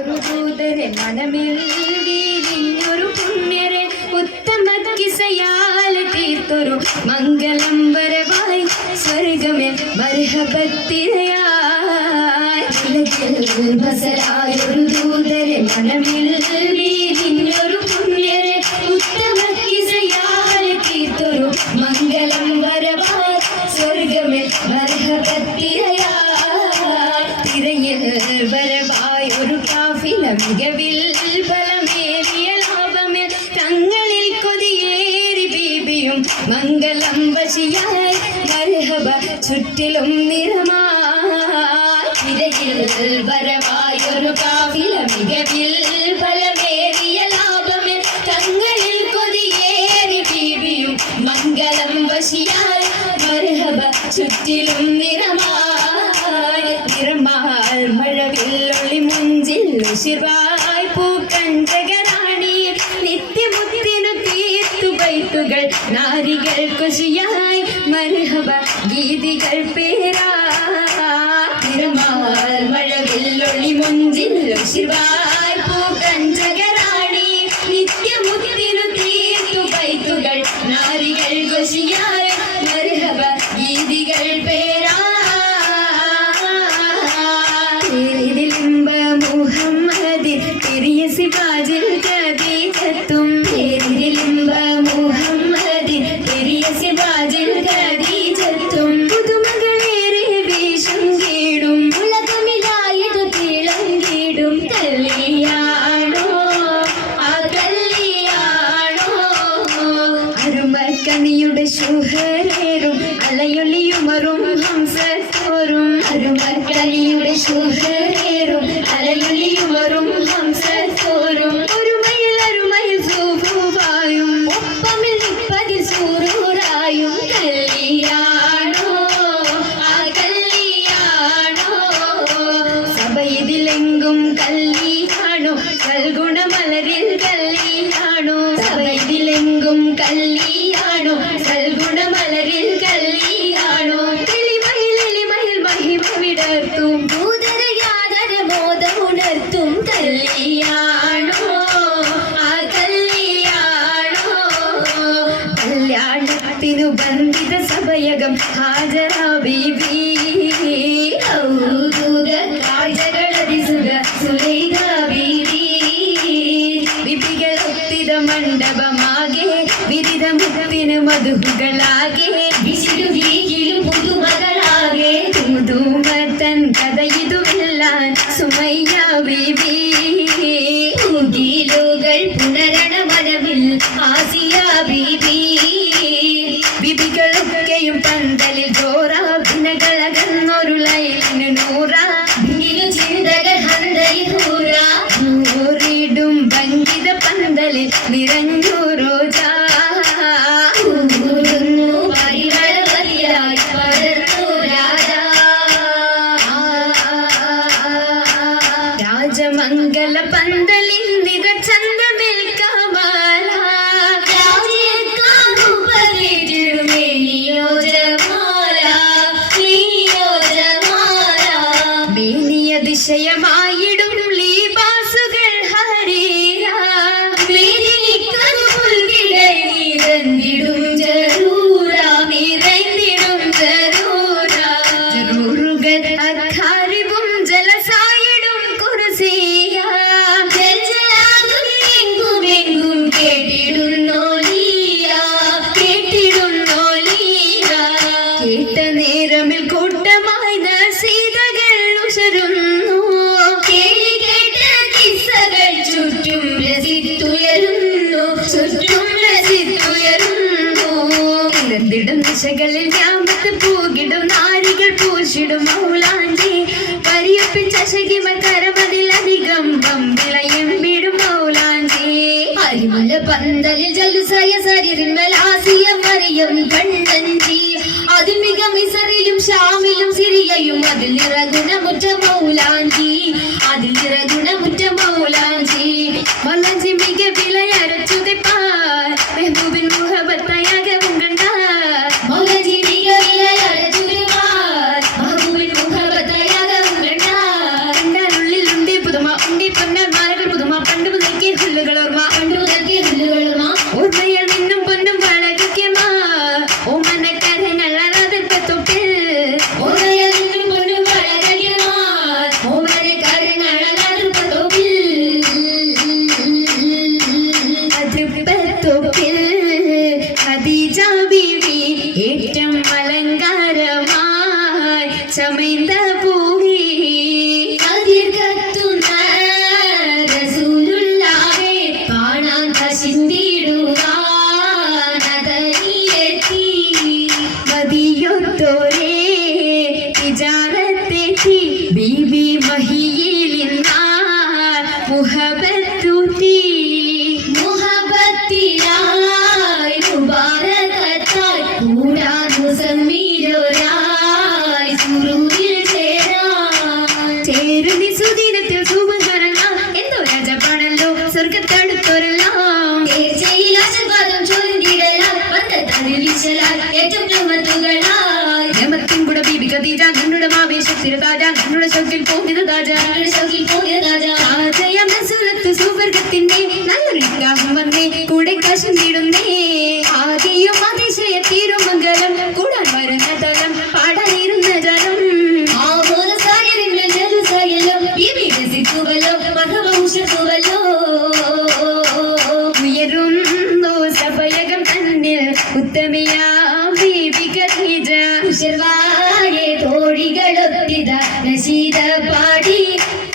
ഒരു ദൂതരെ മനമിൽ വീരിഞ്ഞൊരു പുണ്യരെ ഉത്തമ കിസയാൽ തീർത്തൊരു മംഗളം വരവായി സ്വർഗമേ മർഹബത്തിരയായി ഒരു ദൂതരെ മനമിൽ വീരിഞ്ഞൊരു പുണ്യരെ ഉത്തമ കിസയാൽ തീർത്തൊരു മംഗളം വരവായി സ്വർഗമേ മർഹബത്തിരയായി വരവായി ഒരു കാഫില മികവിൽ ഫലമേറിയ ലാഭമേ തങ്ങളിൽ കൊതിയേറി ബീബിയും മംഗളം വശിയായി മർഹബ ചുറ്റിലും നിറമാതിരയിൽ വരവായി ഒരു കാഫില മികവിൽ ഫലമേറിയ ലാഭമേ തങ്ങളിൽ കൊതിയേറി ബീബിയും മംഗളം വശിയായി മർഹബ ചുറ്റിലും നിറമാൽ മഴവില്ലൊളി മുഞ്ചിൽ ഉശിർവായി പൂക്കഞ്ചകരാണിയിൽ നിത്യമുത്തിനു തീർത്തുബൈത്തുകൾ നാരികൾ കുശിയായി മർഹബ ഗീതികൾ പേരാ നിറമാൽ മഴവില്ലൊളി മുഞ്ചിൽ ഉശിർവായി പൂക്കഞ്ചകരാണിയിൽ നിത്യമുത്തിനു തീർത്തുബൈത്തുകൾ നാരികൾ കുശിയായി മർഹബ ഗീതികൾ പേരാ മുഹമ്മദിൻ പെരിയ സിവാജിൽ ഖദീജത്തും പേരിലിമ്പ മുഹമ്മദിൻ പെരിയ സിവാജിൽ ഖദീജത്തും പുതുമകളേറെ വീശും കീടും ഉലകമിലായതു തിളങ്ങിടും കല്യാണോ ആ കല്യാണോ അരുമക്കണിയുടെ ശുഹരേറും അലയൊലിയുമറും ഹംസത്തോറും അരുമക്കണിയുടെ ശുഹരേറും അലയൊലിയുമറും ഹംസത്തോറും ഒരുമയിൽ സൂഫുവായും ഒപ്പമിൽ നിപ്പതിൽ സൂറൂറായും കല്യാണോ ആ കല്യാണോ സഭയിതിലെങ്കും കല്യാണോ സൽഗുണമലരിൽ കല്യാണോ സഭയിതിലെങ്കും കല്യാണോ സൽഗുണമലരിൽ കല്യാണോ എളിമയിൽ മഹിമ വിടർത്തും ബോധമുണർത്തും കല്യാണോ ആ കല്യാണോ കല്യാണത്തിനു ബന്ധിത സഭയകം ഹാജറ ബീബി വിപികളൊത്തിത മണ്ഡപമാകെ വിരിത മുഖത്തിനു മധുകളാകെ വിശിരുവീകിലും പുതുമകളാകെ തുമുതൂമത്തൻ കഥയിതുമെല്ലാൻ സുമയ്യ ബീബി ഉഗീലുകൾ പുനരണ മനവിൽ ആസിയ ബീബി ബിബികളൊക്കെയും പന്തലിൽ ജോറ ഭിന്നകളകന്നൊരു ലൈലിനു നൂറ ഭിന്നിനു ചിന്തകൾ ഹന്തയിൽ നൂറ നൂറിടും ഭംഗിത പന്തലിൽ നിറഞ്ഞു റോജ രാജമംഗല പന്തലിൽ നിറചന്തമിൽ കമാല മേനിയ ദിശയമായിടും ലീബാസുകൾ ഹരീര നിറഞ്ഞിടും ജറൂറുകൾ അഖാരിബും ജലസായിടും കുർസിയ എങ്കുമെങ്കും കേട്ടിടുന്നോലിയ കേട്ട നേരമിൽ കൂട്ടമായി നസീതകൾ ഉശരുന്നു കേട്ട കിസ്സകൾ ചുറ്റും രസിത്തുയരുന്നു നിറന്നിടും ദിശകളിൽ ഞാമത്ത് പൂകിടും നാരികൾ പൂശിടും മൗലാഞ്ചി പരിയപ്പിൻ ചശകിമ കരമതിലധികം വമ്പിളയും വീടും മൗലാഞ്ചി അരിമല പന്തലിൽ ജലുസയ സരിറിമലാസിയ മറിയം കണ്ണഞ്ചി അതിൽ മിക മിസറിലും ഷാമിലും സിറിയയും അതിൽ നിറഗുണമുറ്റ മൗലാഞ്ചി മൗലാഞ്ചി മിക വിളയരച്ചുതിപ്പാർ മെഹബൂബിൻ മുഹബത്തയാകവും കണ്ടാർ മൗലാഞ്ചി മിക വിളയരച്ചുതിപ്പാർ മെഹബൂബിൻ മുഹബത്തയാകവും കണ്ടാർ കണ്ടാലുള്ളിൽ ഉണ്ടി പുതുമ ഉണ്ടി പൊന്ന മുഹബത്തൂത്തി മുഹബത്തിലായി മുബാരകത്തായി കൂടാൻ മുസമ്മീരോരായി സുറൂരിൽ ചേരുന്നി സുദിനത്തിൽ സുബഹാനല്ലാഹ് എന്തോ രാജാവാണല്ലോ സ്വർഗത്തടുത്തോരെല്ലാം തീർച്ചയിൽ ആശീർവാദം ചൊരിഞ്ഞിടലാൽ വന്നതതിൽ വിശലാൽ ഏറ്റവും രമത്തുകളായി രമത്തിൻ കൂടെ ബീബി ഖദീജ നിന്നുടെ ആവേശത്തിൽ താജ നിന്നുടെ ശൗക്കിൽ പോകിയത് താജ നിന്നുടെ ശൗക്കിൽ പോകിയത് താജ താജയാം നസുലത്ത് സുവർഗത്തിന്റെ നല്ലൊരു നിക്കാഹും വന്നേ കൂടെ കാശും തീടുന്നേ ആകെയും അതിശയ തിരുമംഗലം കൂടാൻ വരുന്ന തലം പാടാനിരുന്ന ജലം ഉയരുന്നു സഭയകം തന്നിൽ ഉത്തമയാം ബീബി ഖദീജ ഉശർവായെ തോഴികളൊത്തിത നശീദ പാടി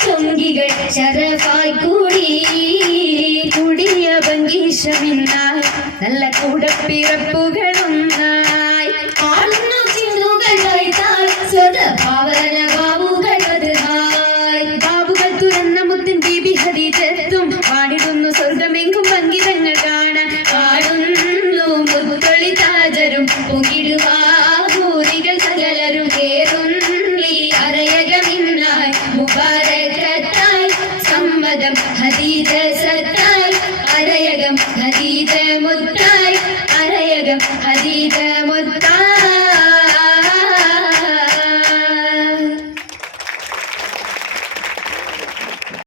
ചൊങ്കികൾ ശരഫായി കൂടി കൂടിയ ഭംഗീഷമിന്നായി നല്ല കൂടപ്പിറപ്പുകളൊന്നായി ആളുന്നു ചിന്നുകളായി താഴ് സ്വത പാവന ബാബുകൾ വധുഹായി ബാബുകൾ തുറന്ന മുത്തൻ ബീബി ഖദീജത്തും പാടിടുന്നു സ്വർഗമെങ്കും ഭംഗിതങ്ങൾ കാണാൻ കാണുന്നു മുത്തൊളി താജരും പൊങ്ങിടുവാകൂരികൾ സകലരും കേറുന്നി അരയകമിന്നായി മുബാരകത്തായി സമ്മതം ഖദീജ സത്തായി അരയകം ഖദീജ മുത്തായി അരയകം ഖദീജ മുത്തായി